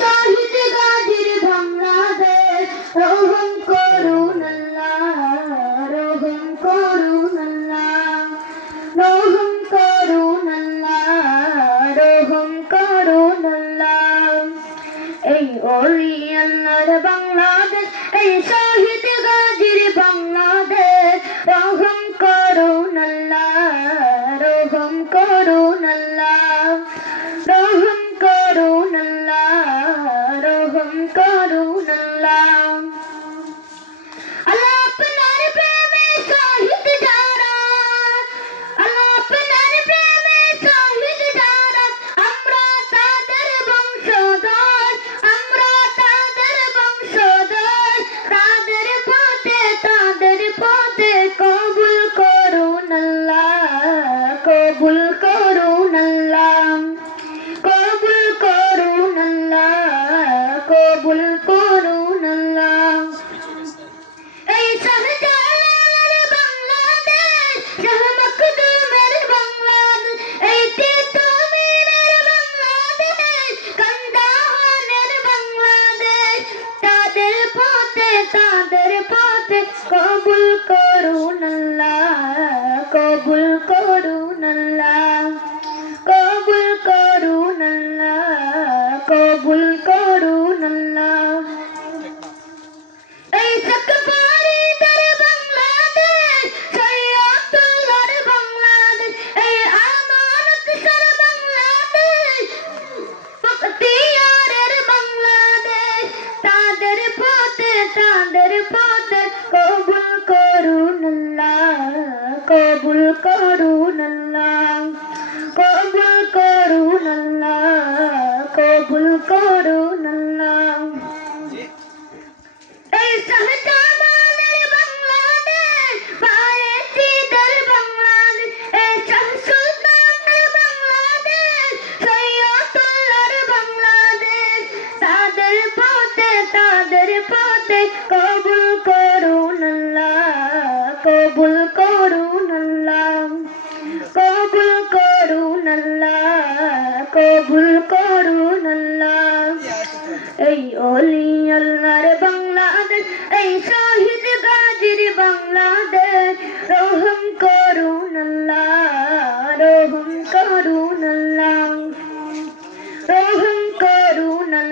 শহীদ গাজীর বাংলাদেশ রহম করুন আল্লাহ রহম করুন আল্লাহ রহম করুন আল্লাহ রহম করুন আল্লাহ এই ওলি আল্লাহর বাংলাদেশ এই শহীদ গাজীর বাংলাদেশ রহম করুন আল্লাহ রহম করুন আল্লাহ রহম করুন আল্লাহ রহম করুন আল্লাহ আল্লাহ আপনার প্রেমে শহীদ যারা আল্লাহ আপনার প্রেমে শহীদ যারা আমরা তাদের বংশধর তাদের পথে কবুল করুন আল্লাহ কবুল করুন আল্লাহ কবুল করুন আল্লাহ কবুল করুন আল্লাহ এই শাহজালালের বাংলাদেশ শাহ মখদুমের বাংলাদেশ এই তিতুমীরের বাংলাদেশ কান্দাহারের বাংলাদেশ তাদের পথে কবুল করুন আল্লাহ কবুল করুন আল্লাহ কবুল করুন আল্লাহ কবুল করুন আল্লাহ এই সকবারীদের বাংলাদেশ সৈয়দুল্লাহর বাংলাদেশ এই আমানত সর বাংলাদেশ বখতিয়ারের বাংলাদেশ তাদের পথে কবুল করুন আল্লাহ কবুল করুন আল্লাহ কবুল করুন আল্লাহ কবুল করুন আল্লাহ এই শাহজালালের বাংলাদেশ বায়েজিদের বাংলাদেশ এই শাহসুলতানের বাংলাদেশ সৈয়দুল্লাহর বাংলাদেশ তাদের পথে কবুল করুন আল্লাহ কবুল করুন আল্লাহ কবুল করুন আল্লাহ কবুল করুন আল্লাহ এই ওলি আল্লাহর বাংলাদেশ এই শহীদ